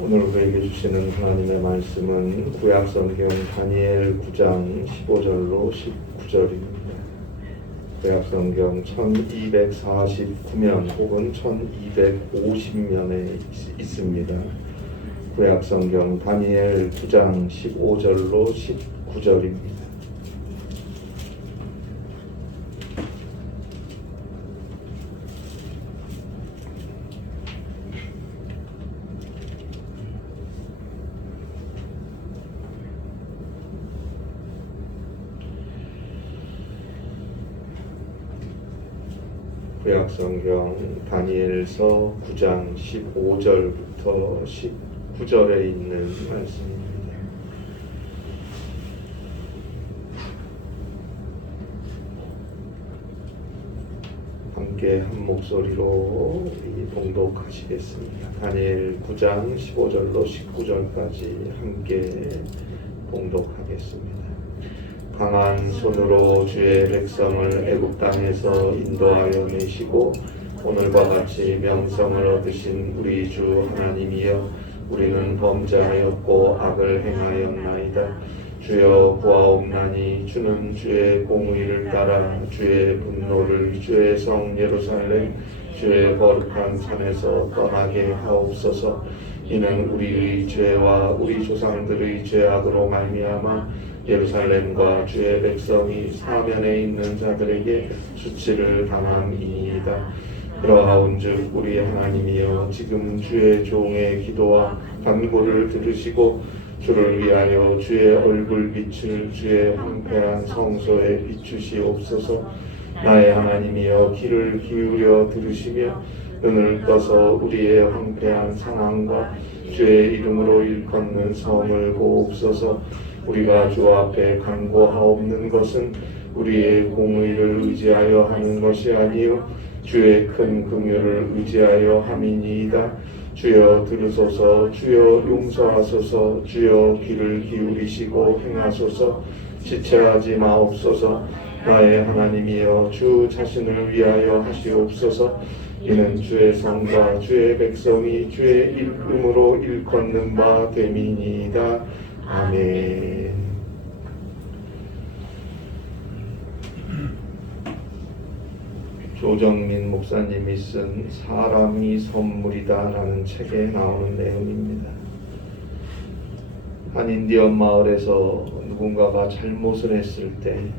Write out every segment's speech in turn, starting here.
오늘 우리에게 주시는 하나님의 말씀은 구약성경 다니엘 9장 15절로 19절입니다. 구약성경 1249면 혹은 1250면에 있습니다. 구약성경 다니엘 9장 15절로 19절입니다. 구약성경 다니엘서 9장 15절부터 19절에 있는 말씀입니다. 함께 한 목소리로 봉독하시겠습니다. 다니엘 9장 15절로 19절까지 함께 봉독하겠습니다. 강한 손으로 주의 백성을 애굽 땅에서 인도하여 내시고 오늘과 같이 명성을 얻으신 우리 주 하나님이여, 우리는 범죄하였고 악을 행하였나이다. 주여 구하옵나니 주는 주의 공의를 따라 주의 분노를 주의 성 예루살렘 주의 거룩한 산에서 떠나게 하옵소서. 이는 우리의 죄와 우리 조상들의 죄악으로 말미암아 예루살렘과 주의 백성이 사면에 있는 자들에게 수치를 당함이니이다. 그러하온즉 우리 하나님이여, 지금 주의 종의 기도와 간구를 들으시고 주를 위하여 주의 얼굴 빛을 주의 황폐한 성소에 비추시옵소서. 나의 하나님이여, 귀를 기울여 들으시며 눈을 떠서 우리의 황폐한 상황과 주의 이름으로 일컫는 성을 보옵소서. 우리가 주 앞에 간구하옵는 것은 우리의 공의를 의지하여 하는 것이 아니요 주의 큰 긍휼을 의지하여 함이니이다. 주여 들으소서. 주여 용서하소서. 주여 귀를 기울이시고 행하소서. 지체하지 마옵소서. 나의 하나님이여, 주 자신을 위하여 하시옵소서. 이는 주의 성과 주의 백성이 주의 이름으로 일컫는 바 됨이니이다. 아멘. 조정민 목사님이 쓴 사람이 선물이다 라는 책에 나오는 내용입니다. 한 인디언 마을에서 누군가가 잘못을 했을 때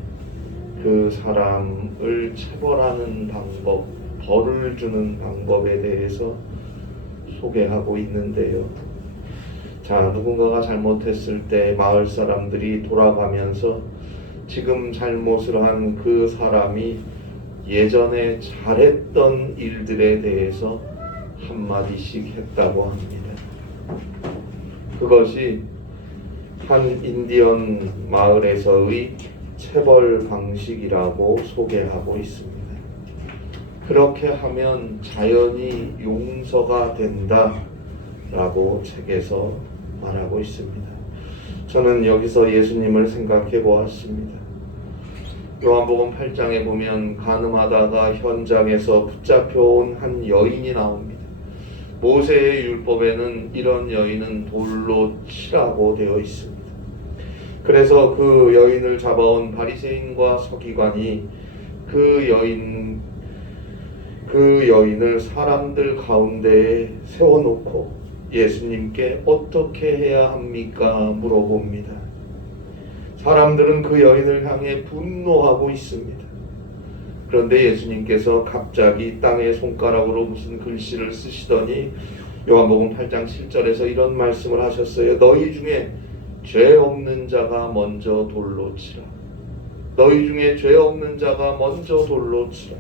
그 사람을 처벌하는 방법, 벌을 주는 방법에 대해서 소개하고 있는데요. 자, 누군가가 잘못했을 때 마을 사람들이 돌아가면서 지금 잘못을 한 그 사람이 예전에 잘했던 일들에 대해서 한마디씩 했다고 합니다. 그것이 한 인디언 마을에서의 체벌 방식이라고 소개하고 있습니다. 그렇게 하면 자연히 용서가 된다라고 책에서 말하고 있습니다. 저는 여기서 예수님을 생각해 보았습니다. 요한복음 8장에 보면 간음하다가 현장에서 붙잡혀온 한 여인이 나옵니다. 모세의 율법에는 이런 여인은 돌로 치라고 되어 있습니다. 그래서 그 여인을 잡아온 바리새인과 서기관이 그 여인을 사람들 가운데에 세워놓고 예수님께 어떻게 해야 합니까? 물어봅니다. 사람들은 그 여인을 향해 분노하고 있습니다. 그런데 예수님께서 갑자기 땅에 손가락으로 무슨 글씨를 쓰시더니 요한복음 8장 7절에서 이런 말씀을 하셨어요. 너희 중에 죄 없는 자가 먼저 돌로 치라. 너희 중에 죄 없는 자가 먼저 돌로 치라.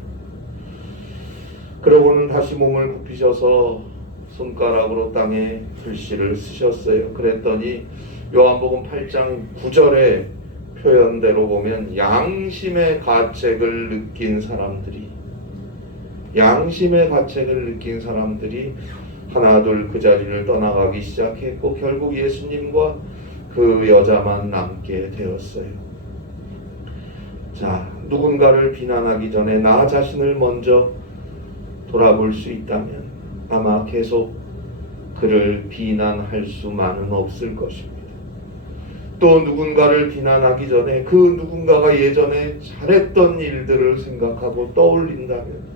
그러고는 다시 몸을 굽히셔서 손가락으로 땅에 글씨를 쓰셨어요. 그랬더니 요한복음 8장 9절의 표현대로 보면 양심의 가책을 느낀 사람들이 하나둘 그 자리를 떠나가기 시작했고 결국 예수님과 그 여자만 남게 되었어요. 자, 누군가를 비난하기 전에 나 자신을 먼저 돌아볼 수 있다면 아마 계속 그를 비난할 수만은 없을 것입니다. 또 누군가를 비난하기 전에 그 누군가가 예전에 잘했던 일들을 생각하고 떠올린다면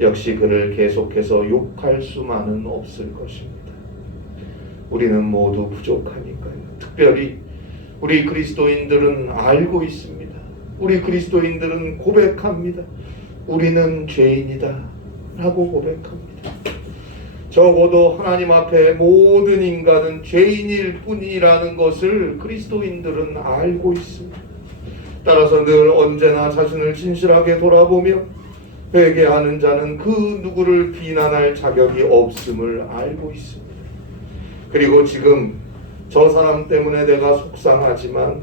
역시 그를 계속해서 욕할 수만은 없을 것입니다. 우리는 모두 부족하니까요. 특별히 우리 그리스도인들은 알고 있습니다. 우리 그리스도인들은 고백합니다. 우리는 죄인이다 라고 고백합니다. 적어도 하나님 앞에 모든 인간은 죄인일 뿐이라는 것을 그리스도인들은 알고 있습니다. 따라서 늘 언제나 자신을 진실하게 돌아보며 회개하는 자는 그 누구를 비난할 자격이 없음을 알고 있습니다. 그리고 지금 저 사람 때문에 내가 속상하지만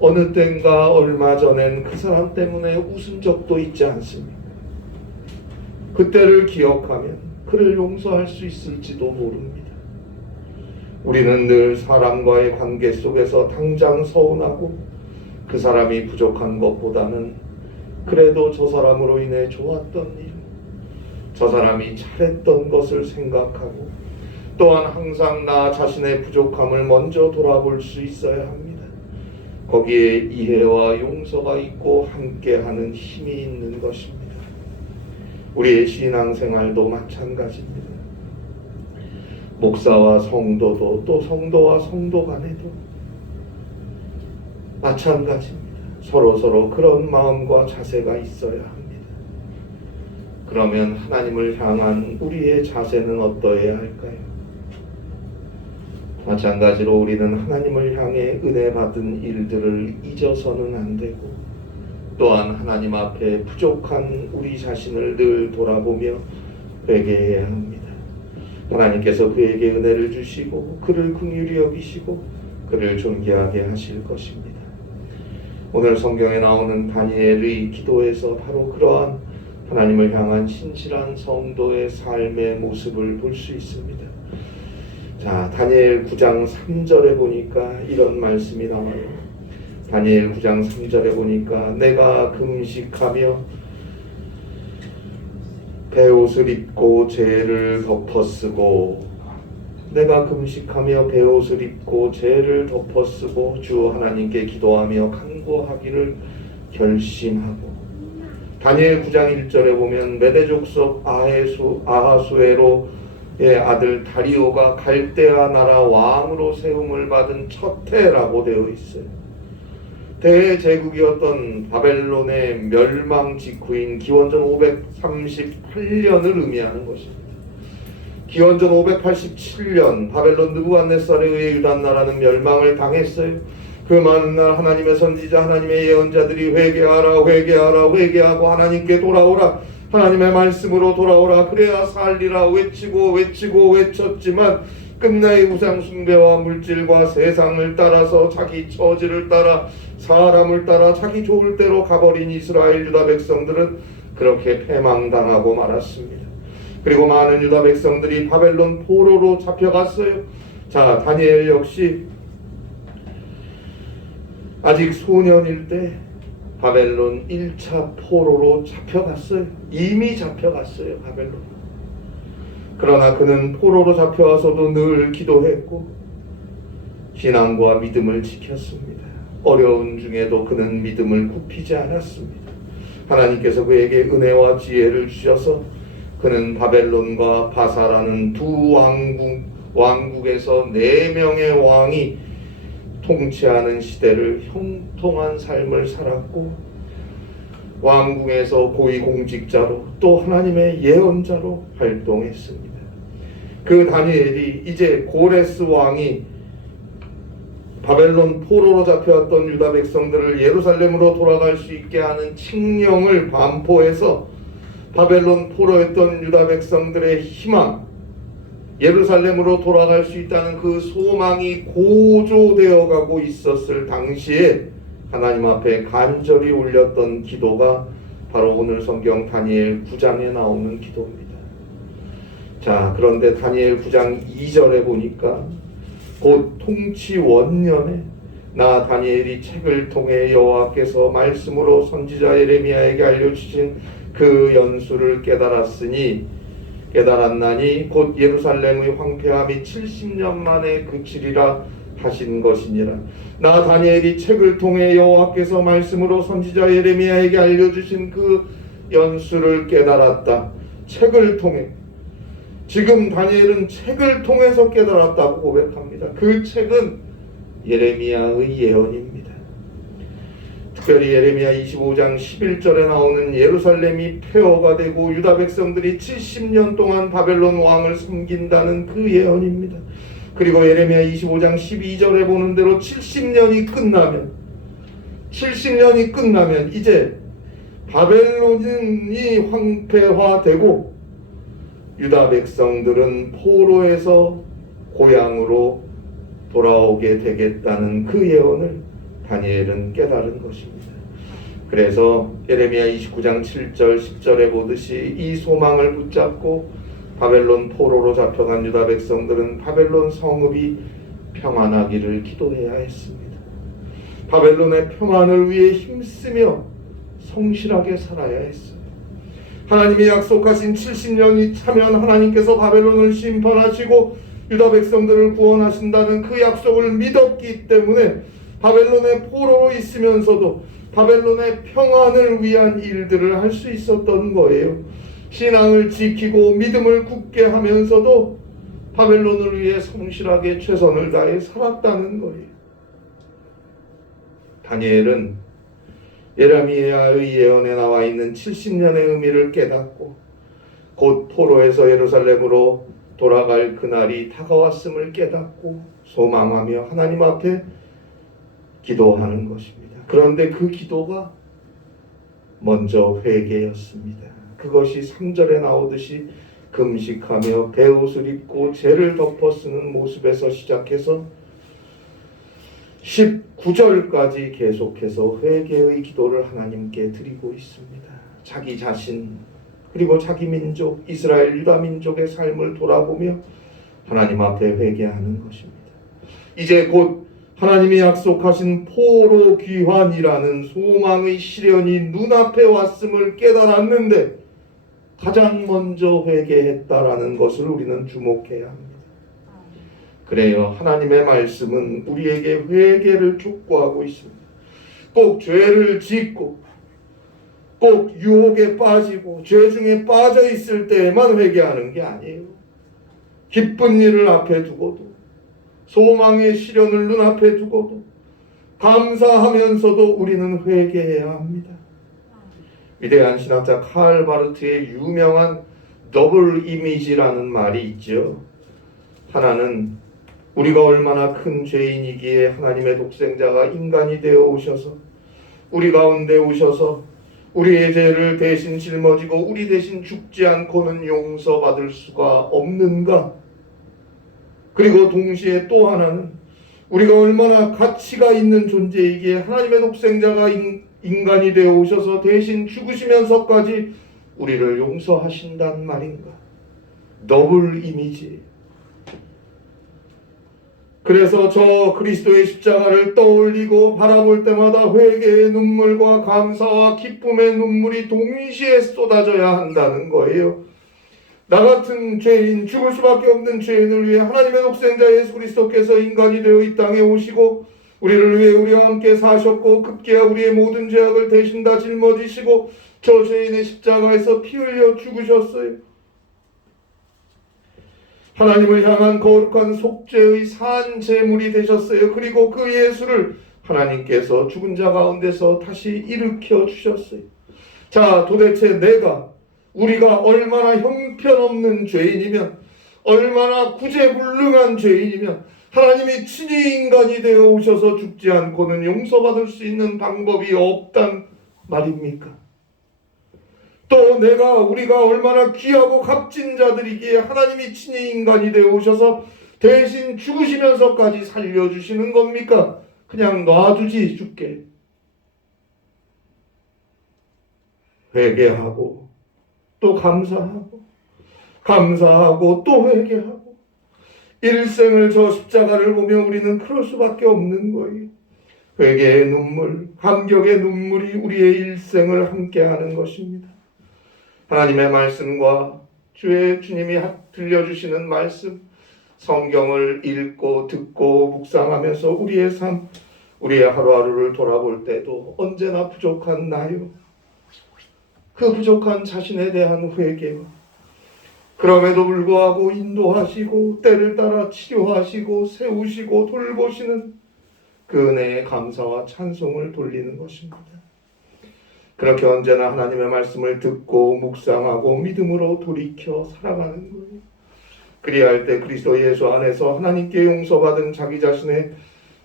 어느 땐가 얼마 전엔 그 사람 때문에 웃은 적도 있지 않습니까? 그때를 기억하면 그를 용서할 수 있을지도 모릅니다. 우리는 늘 사람과의 관계 속에서 당장 서운하고 그 사람이 부족한 것보다는 그래도 저 사람으로 인해 좋았던 일, 저 사람이 잘했던 것을 생각하고 또한 항상 나 자신의 부족함을 먼저 돌아볼 수 있어야 합니다. 거기에 이해와 용서가 있고 함께하는 힘이 있는 것입니다. 우리의 신앙생활도 마찬가지입니다. 목사와 성도도 또 성도와 성도 간에도 마찬가지입니다. 서로 그런 마음과 자세가 있어야 합니다. 그러면 하나님을 향한 우리의 자세는 어떠해야 할까요? 마찬가지로 우리는 하나님을 향해 은혜 받은 일들을 잊어서는 안 되고 또한 하나님 앞에 부족한 우리 자신을 늘 돌아보며 회개해야 합니다. 하나님께서 그에게 은혜를 주시고 그를 긍휼히 여기시고 그를 존귀하게 하실 것입니다. 오늘 성경에 나오는 다니엘의 기도에서 바로 그러한 하나님을 향한 신실한 성도의 삶의 모습을 볼 수 있습니다. 자, 다니엘 9장 3절에 보니까 이런 말씀이 나와요. 다니엘 9장 3절에 보니까 내가 금식하며 베옷을 입고 죄를 덮어쓰고 내가 금식하며 베옷을 입고 죄를 덮어쓰고 주 하나님께 기도하며 간구하기를 결심하고 다니엘 9장 1절에 보면 메대 족속 아하수에로의 아들 다리오가 갈대아 나라 왕으로 세움을 받은 첫 해라고 되어 있어요. 대제국이었던 바벨론의 멸망 직후인 기원전 538년을 의미하는 것입니다. 기원전 587년 바벨론 느부갓네살에 의해 유다 나라는 멸망을 당했어요. 그 많은 날 하나님의 선지자 하나님의 예언자들이 회개하라 회개하라 회개하고 하나님께 돌아오라 하나님의 말씀으로 돌아오라 그래야 살리라 외치고 외쳤지만 끝내 우상 숭배와 물질과 세상을 따라서 자기 처지를 따라 사람을 따라 자기 좋을 대로 가버린 이스라엘 유다 백성들은 그렇게 패망당하고 말았습니다. 그리고 많은 유다 백성들이 바벨론 포로로 잡혀갔어요. 자, 다니엘 역시 아직 소년일 때 바벨론 1차 포로로 잡혀갔어요. 이미 잡혀갔어요, 바벨론. 그러나 그는 포로로 잡혀와서도 늘 기도했고 신앙과 믿음을 지켰습니다. 어려운 중에도 그는 믿음을 굽히지 않았습니다. 하나님께서 그에게 은혜와 지혜를 주셔서 그는 바벨론과 바사라는 두 왕국에서 4명의 왕이 통치하는 시대를 형통한 삶을 살았고 왕궁에서 고위공직자로 또 하나님의 예언자로 활동했습니다. 그 다니엘이 이제 고레스 왕이 바벨론 포로로 잡혀왔던 유다 백성들을 예루살렘으로 돌아갈 수 있게 하는 칙령을 반포해서 바벨론 포로였던 유다 백성들의 희망, 예루살렘으로 돌아갈 수 있다는 그 소망이 고조되어 가고 있었을 당시에 하나님 앞에 간절히 올렸던 기도가 바로 오늘 성경 다니엘 9장에 나오는 기도입니다. 자, 그런데 다니엘 9장 2절에 보니까 곧 통치 원년에 나 다니엘이 책을 통해 여호와께서 말씀으로 선지자 예레미야에게 알려주신 그 연수를 깨달았으니 깨달았나니 곧 예루살렘의 황폐함이 70년 만에 그치리라 하신 것이니라. 나 다니엘이 책을 통해 여호와께서 말씀으로 선지자 예레미야에게 알려주신 그 연수를 깨달았다. 책을 통해. 지금 다니엘은 책을 통해서 깨달았다고 고백합니다. 그 책은 예레미야의 예언입니다. 특별히 예레미야 25장 11절에 나오는 예루살렘이 폐허가 되고 유다 백성들이 70년 동안 바벨론 왕을 섬긴다는 그 예언입니다. 그리고 예레미야 25장 12절에 보는 대로 70년이 끝나면 이제 바벨론이 황폐화되고 유다 백성들은 포로에서 고향으로 돌아오게 되겠다는 그 예언을 다니엘은 깨달은 것입니다. 그래서 예레미야 29장 7절 10절에 보듯이 이 소망을 붙잡고 바벨론 포로로 잡혀간 유다 백성들은 바벨론 성읍이 평안하기를 기도해야 했습니다. 바벨론의 평안을 위해 힘쓰며 성실하게 살아야 했어요. 하나님이 약속하신 70년이 차면 하나님께서 바벨론을 심판하시고 유다 백성들을 구원하신다는 그 약속을 믿었기 때문에 바벨론의 포로로 있으면서도 바벨론의 평안을 위한 일들을 할 수 있었던 거예요. 신앙을 지키고 믿음을 굳게 하면서도 바벨론을 위해 성실하게 최선을 다해 살았다는 거예요. 다니엘은 예레미야의 예언에 나와 있는 70년의 의미를 깨닫고 곧 포로에서 예루살렘으로 돌아갈 그날이 다가왔음을 깨닫고 소망하며 하나님 앞에 기도하는 것입니다. 그런데 그 기도가 먼저 회개였습니다. 그것이 3절에 나오듯이 금식하며 베옷을 입고 죄를 덮어 쓰는 모습에서 시작해서 19절까지 계속해서 회개의 기도를 하나님께 드리고 있습니다. 자기 자신 그리고 자기 민족 이스라엘 유다 민족의 삶을 돌아보며 하나님 앞에 회개하는 것입니다. 이제 곧 하나님이 약속하신 포로 귀환이라는 소망의 시련이 눈앞에 왔음을 깨달았는데 가장 먼저 회개했다라는 것을 우리는 주목해야 합니다. 그래요. 하나님의 말씀은 우리에게 회개를 촉구하고 있습니다. 꼭 죄를 짓고 꼭 유혹에 빠지고 죄 중에 빠져 있을 때에만 회개하는 게 아니에요. 기쁜 일을 앞에 두고도 소망의 시련을 눈앞에 두고도 감사하면서도 우리는 회개해야 합니다. 위대한 신학자 칼 바르트의 유명한 더블 이미지라는 말이 있죠. 하나는 우리가 얼마나 큰 죄인이기에 하나님의 독생자가 인간이 되어 오셔서 우리 가운데 오셔서 우리의 죄를 대신 짊어지고 우리 대신 죽지 않고는 용서받을 수가 없는가. 그리고 동시에 또 하나는 우리가 얼마나 가치가 있는 존재이기에 하나님의 독생자가 인간이 되어 오셔서 대신 죽으시면서까지 우리를 용서하신단 말인가. 더블 이미지. 그래서 저 그리스도의 십자가를 떠올리고 바라볼 때마다 회개의 눈물과 감사와 기쁨의 눈물이 동시에 쏟아져야 한다는 거예요. 나 같은 죄인, 죽을 수밖에 없는 죄인을 위해 하나님의 독생자 예수 그리스도께서 인간이 되어 이 땅에 오시고 우리를 위해 우리와 함께 사셨고 급기야 우리의 모든 죄악을 대신 다 짊어지시고 저 죄인의 십자가에서 피 흘려 죽으셨어요. 하나님을 향한 거룩한 속죄의 산 제물이 되셨어요. 그리고 그 예수를 하나님께서 죽은 자 가운데서 다시 일으켜 주셨어요. 자, 도대체 우리가 얼마나 형편없는 죄인이면 얼마나 구제불능한 죄인이면 하나님이 친히 인간이 되어 오셔서 죽지 않고는 용서받을 수 있는 방법이 없단 말입니까? 또 우리가 얼마나 귀하고 값진 자들이기에 하나님이 친히 인간이 되어 오셔서 대신 죽으시면서까지 살려주시는 겁니까? 그냥 놔두지 죽게. 회개하고 또 감사하고 또 회개하고 일생을 저 십자가를 보며 우리는 그럴 수밖에 없는 거예요. 회개의 눈물, 감격의 눈물이 우리의 일생을 함께하는 것입니다. 하나님의 말씀과 주님이 들려주시는 말씀, 성경을 읽고 듣고 묵상하면서 우리의 삶, 우리의 하루하루를 돌아볼 때도 언제나 부족한 나요. 그 부족한 자신에 대한 회개와 그럼에도 불구하고 인도하시고 때를 따라 치료하시고 세우시고 돌보시는 그 은혜의 감사와 찬송을 돌리는 것입니다. 그렇게 언제나 하나님의 말씀을 듣고 묵상하고 믿음으로 돌이켜 살아가는 거예요. 그리할 때 그리스도 예수 안에서 하나님께 용서받은 자기 자신의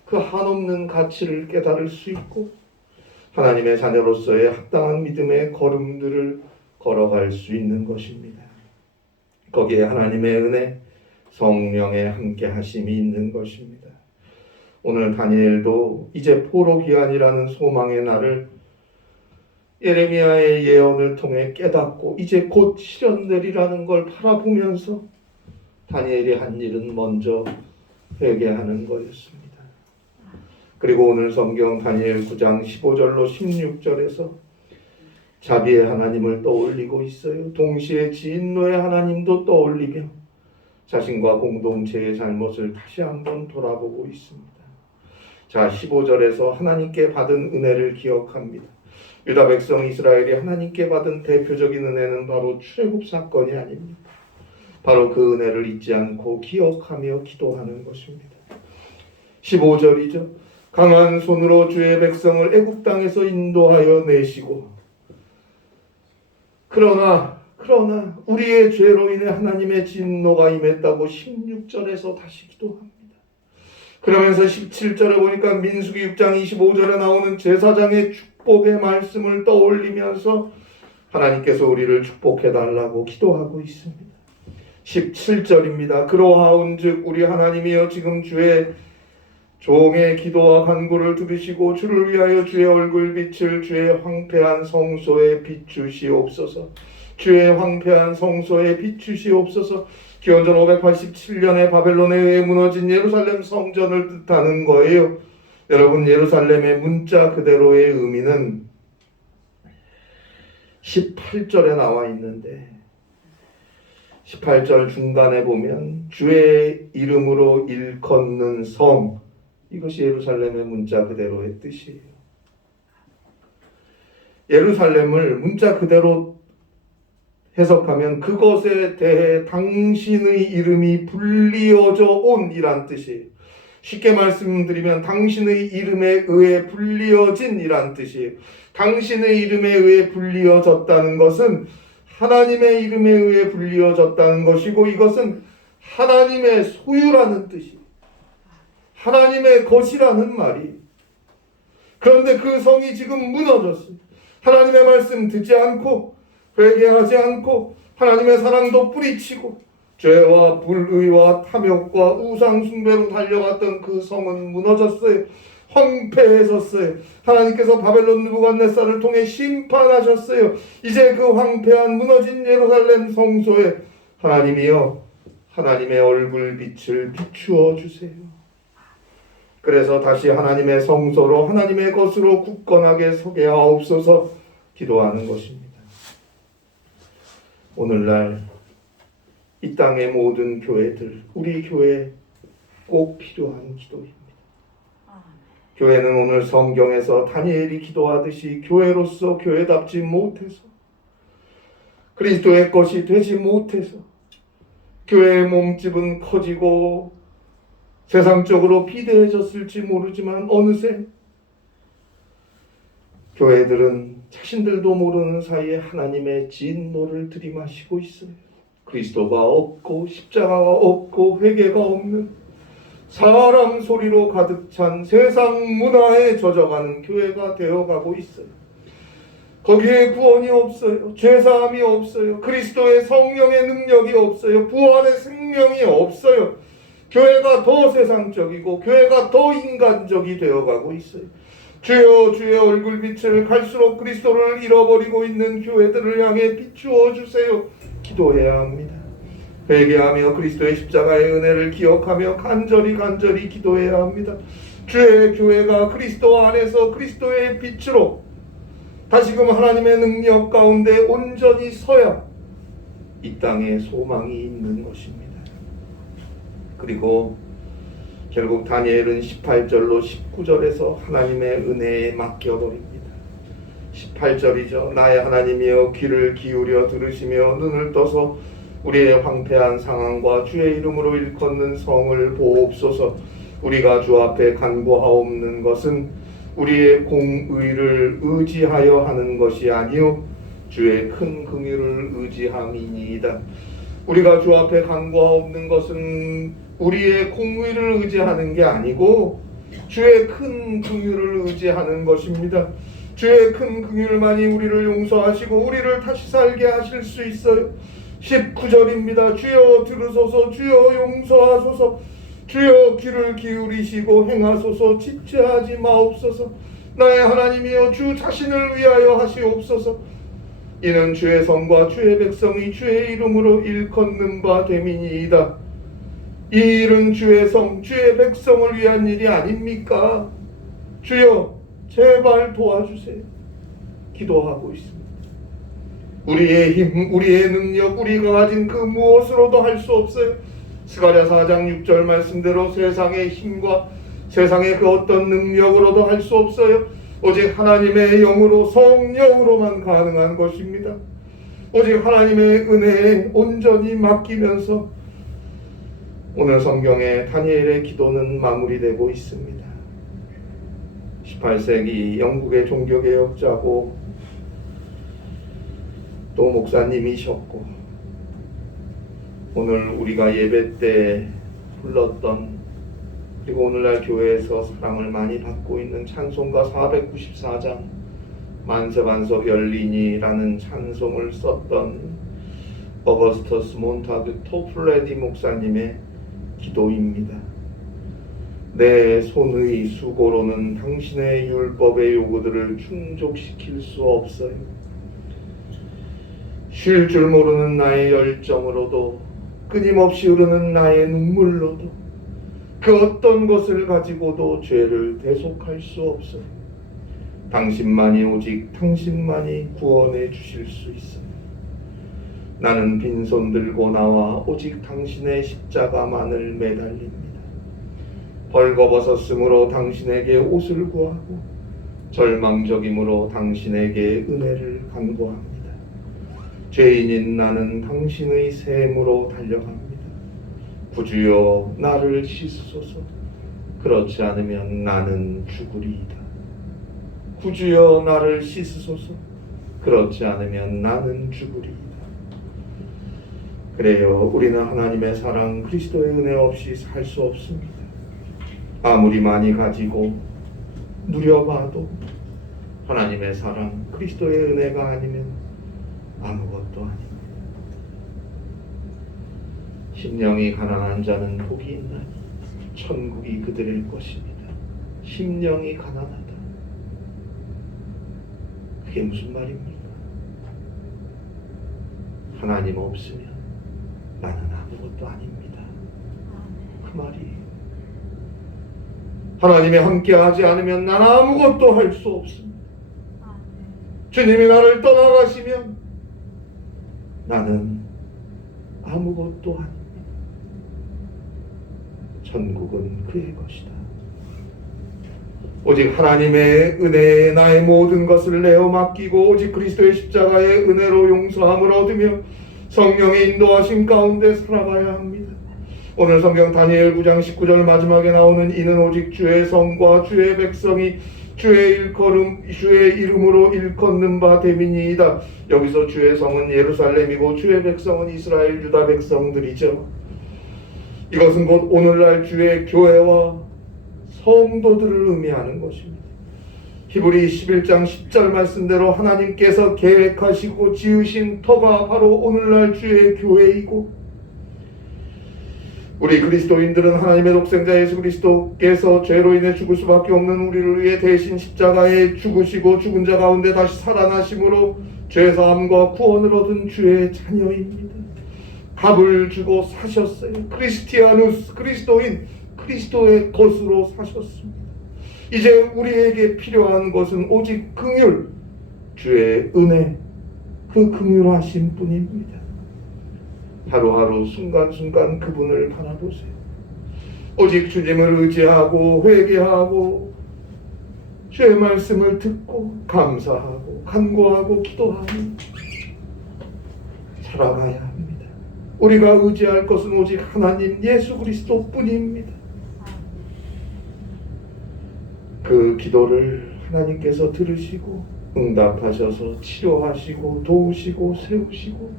그 한없는 가치를 깨달을 수 있고 하나님의 자녀로서의 합당한 믿음의 걸음들을 걸어갈 수 있는 것입니다. 거기에 하나님의 은혜, 성령의 함께 하심이 있는 것입니다. 오늘 다니엘도 이제 포로기한이라는 소망의 날을 예레미야의 예언을 통해 깨닫고 이제 곧 실현되리라는 걸 바라보면서 다니엘이 한 일은 먼저 회개하는 거였습니다. 그리고 오늘 성경 다니엘 9장 15절로 16절에서 자비의 하나님을 떠올리고 있어요. 동시에 진노의 하나님도 떠올리며 자신과 공동체의 잘못을 다시 한번 돌아보고 있습니다. 자, 15절에서 하나님께 받은 은혜를 기억합니다. 유다 백성 이스라엘이 하나님께 받은 대표적인 은혜는 바로 출애굽 사건이 아닙니다. 바로 그 은혜를 잊지 않고 기억하며 기도하는 것입니다. 15절이죠. 강한 손으로 주의 백성을 애굽 땅에서 인도하여 내시고 그러나 우리의 죄로 인해 하나님의 진노가 임했다고 16절에서 다시 기도합니다. 그러면서 17절에 보니까 민수기 6장 25절에 나오는 제사장의 축복의 말씀을 떠올리면서 하나님께서 우리를 축복해달라고 기도하고 있습니다. 17절입니다. 그러하온즉 우리 하나님이여 지금 주의 종의 기도와 간구를 들으시고 주를 위하여 주의 얼굴 빛을 주의 황폐한 성소에 비추시옵소서. 주의 황폐한 성소에 비추시옵소서. 기원전 587년에 바벨론에 의해 무너진 예루살렘 성전을 뜻하는 거예요. 여러분, 예루살렘의 문자 그대로의 의미는 18절에 나와 있는데 18절 중간에 보면 주의 이름으로 일컫는 성, 이것이 예루살렘의 문자 그대로의 뜻이에요. 예루살렘을 문자 그대로 해석하면 그것에 대해 당신의 이름이 불리어져 온이란 뜻이에요. 쉽게 말씀드리면 당신의 이름에 의해 불리어진 이란 뜻이에요. 당신의 이름에 의해 불리어졌다는 것은 하나님의 이름에 의해 불리어졌다는 것이고 이것은 하나님의 소유라는 뜻이에요. 하나님의 것이라는 말이. 그런데 그 성이 지금 무너졌어요. 하나님의 말씀 듣지 않고 회개하지 않고 하나님의 사랑도 뿌리치고 죄와 불의와 탐욕과 우상 숭배로 달려갔던 그 성은 무너졌어요. 황폐해졌어요. 하나님께서 바벨론 느부갓네살을 통해 심판하셨어요. 이제 그 황폐한 무너진 예루살렘 성소에 하나님이여 하나님의 얼굴 빛을 비추어 주세요. 그래서 다시 하나님의 성소로 하나님의 것으로 굳건하게 서게 하옵소서 기도하는 것입니다. 오늘날 이 땅의 모든 교회들, 우리 교회 꼭 필요한 기도입니다. 교회는 오늘 성경에서 다니엘이 기도하듯이 교회로서 교회답지 못해서 그리스도의 것이 되지 못해서 교회의 몸집은 커지고 세상적으로 비대해졌을지 모르지만 어느새 교회들은 자신들도 모르는 사이에 하나님의 진노를 들이마시고 있어요. 그리스도가 없고 십자가가 없고 회개가 없는 사람 소리로 가득 찬 세상 문화에 젖어가는 교회가 되어가고 있어요. 거기에 구원이 없어요. 죄사함이 없어요. 그리스도의 성령의 능력이 없어요. 부활의 생명이 없어요. 교회가 더 세상적이고 교회가 더 인간적이 되어가고 있어요. 주여 주의 얼굴빛을 갈수록 그리스도를 잃어버리고 있는 교회들을 향해 비추어 주세요. 기도해야 합니다. 회개하며 그리스도의 십자가의 은혜를 기억하며 간절히 기도해야 합니다. 주의 교회가 그리스도 안에서 그리스도의 빛으로 다시금 하나님의 능력 가운데 온전히 서야 이 땅에 소망이 있는 것입니다. 그리고 결국 다니엘은 18절로 19절에서 하나님의 은혜에 맡겨버립니다. 18절이죠. 나의 하나님이여 귀를 기울여 들으시며 눈을 떠서 우리의 황폐한 상황과 주의 이름으로 일컫는 성을 보옵소서. 우리가 주 앞에 간구하옵는 것은 우리의 공의를 의지하여 하는 것이 아니요 주의 큰 긍휼을 의지함이니이다. 우리가 주 앞에 간구하옵는 것은 우리의 공의를 의지하는 게 아니고 주의 큰 긍휼을 의지하는 것입니다. 주의 큰 긍휼만이 우리를 용서하시고 우리를 다시 살게 하실 수 있어요. 19절입니다. 주여 들으소서, 주여 용서하소서, 주여 귀를 기울이시고 행하소서, 지체하지 마옵소서. 나의 하나님이여 주 자신을 위하여 하시옵소서. 이는 주의 성과 주의 백성이 주의 이름으로 일컫는 바 됨이니이다. 이 일은 주의 성, 주의 백성을 위한 일이 아닙니까? 주여 제발 도와주세요. 기도하고 있습니다. 우리의 힘, 우리의 능력, 우리가 가진 그 무엇으로도 할 수 없어요. 스가랴 4장 6절 말씀대로 세상의 힘과 세상의 그 어떤 능력으로도 할 수 없어요. 오직 하나님의 영으로, 성령으로만 가능한 것입니다. 오직 하나님의 은혜에 온전히 맡기면서 오늘 성경에 다니엘의 기도는 마무리되고 있습니다. 18세기 영국의 종교개혁자고 또 목사님이셨고 오늘 우리가 예배 때 불렀던 그리고 오늘날 교회에서 사랑을 많이 받고 있는 찬송가 494장 만세반서 별리니라는 찬송을 썼던 어거스터스 몬타그 토플레디 목사님의 기도입니다. 내 손의 수고로는 당신의 율법의 요구들을 충족시킬 수 없어요. 쉴 줄 모르는 나의 열정으로도 끊임없이 흐르는 나의 눈물로도 그 어떤 것을 가지고도 죄를 대속할 수 없어요. 당신만이 오직 당신만이 구원해 주실 수 있어요. 나는 빈손 들고 나와 오직 당신의 십자가만을 매달립니다. 벌거벗었으므로 당신에게 옷을 구하고 절망적이므로 당신에게 은혜를 간구합니다. 죄인인 나는 당신의 샘으로 달려갑니다. 구주여 나를 씻으소서. 그렇지 않으면 나는 죽으리이다. 구주여 나를 씻으소서. 그렇지 않으면 나는 죽으리이다. 그래요, 우리는 하나님의 사랑 그리스도의 은혜 없이 살 수 없습니다. 아무리 많이 가지고 누려봐도 하나님의 사랑 그리스도의 은혜가 아니면 아무것도 아닙니다. 심령이 가난한 자는 복이 있나니 천국이 그들의 것입니다. 심령이 가난하다. 그게 무슨 말입니까? 하나님 없으면 나는 아무것도 아닙니다. 그 말이에요. 하나님이 함께하지 않으면 나는 아무것도 할 수 없습니다. 주님이 나를 떠나가시면 나는 아무것도 아닙니다. 천국은 그의 것이다. 오직 하나님의 은혜에 나의 모든 것을 내어 맡기고 오직 그리스도의 십자가의 은혜로 용서함을 얻으며 성령의 인도하심 가운데 살아가야 합니다. 오늘 성경 다니엘 9장 19절 마지막에 나오는 이는 오직 주의 성과 주의 백성이 주의 이름으로 일컫는 바 됨이니이다. 여기서 주의 성은 예루살렘이고 주의 백성은 이스라엘 유다 백성들이죠. 이것은 곧 오늘날 주의 교회와 성도들을 의미하는 것입니다. 히브리 11장 10절 말씀대로 하나님께서 계획하시고 지으신 터가 바로 오늘날 주의 교회이고 우리 그리스도인들은 하나님의 독생자 예수 그리스도께서 죄로 인해 죽을 수밖에 없는 우리를 위해 대신 십자가에 죽으시고 죽은 자 가운데 다시 살아나심으로 죄사함과 구원을 얻은 주의 자녀입니다. 값을 주고 사셨어요. 크리스티아누스, 그리스도인, 그리스도의 것으로 사셨습니다. 이제 우리에게 필요한 것은 오직 긍휼, 주의 은혜, 그 긍휼하심 뿐입니다. 하루하루 순간순간 그분을 바라보세요. 오직 주님을 의지하고 회개하고 주의 말씀을 듣고 감사하고 간구하고 기도하며 살아가야 합니다. 우리가 의지할 것은 오직 하나님 예수 그리스도 뿐입니다. 그 기도를 하나님께서 들으시고 응답하셔서 치료하시고 도우시고 세우시고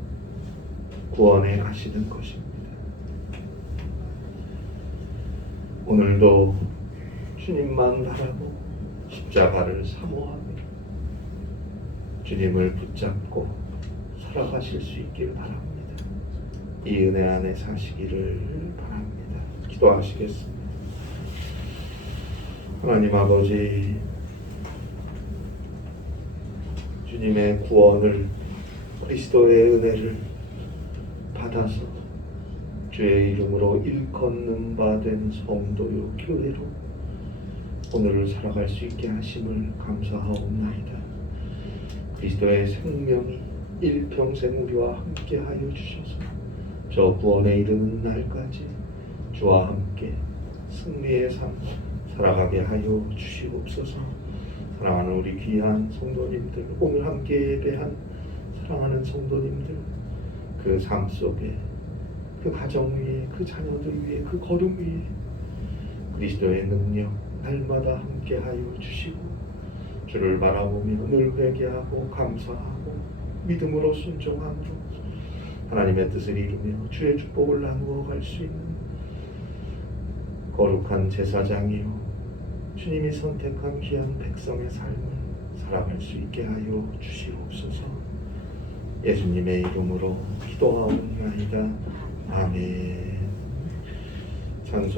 구원해 가시는 것입니다. 오늘도 주님만 바라고 십자가를 사모하며 주님을 붙잡고 살아가실 수 있길 바랍니다. 이 은혜 안에 사시기를 바랍니다. 기도하시겠습니다. 하나님 아버지, 주님의 구원을, 그리스도의 은혜를 받아서 주의 이름으로 일컫는 바 된 성도요 교회로 오늘을 살아갈 수 있게 하심을 감사하옵나이다. 그리스도의 생명이 일평생 우리와 함께 하여 주셔서 저 구원에 이르는 날까지 주와 함께 승리의 삶 살아가게 하여 주시옵소서. 사랑하는 우리 귀한 성도님들, 오늘 함께 예배한 사랑하는 성도님들, 그 삶 속에, 그 가정 위에, 그 자녀들 위에, 그 걸음 위에 그리스도의 능력 날마다 함께 하여 주시고 주를 바라보며 늘 회개하고 감사하고 믿음으로 순종함으로 하나님의 뜻을 이루며 주의 축복을 나누어 갈 수 있는 거룩한 제사장이요 주님이 선택한 귀한 백성의 삶을 살아갈 수 있게 하여 주시옵소서. 예수님의 이름으로 기도하옵나이다. 아멘. 찬송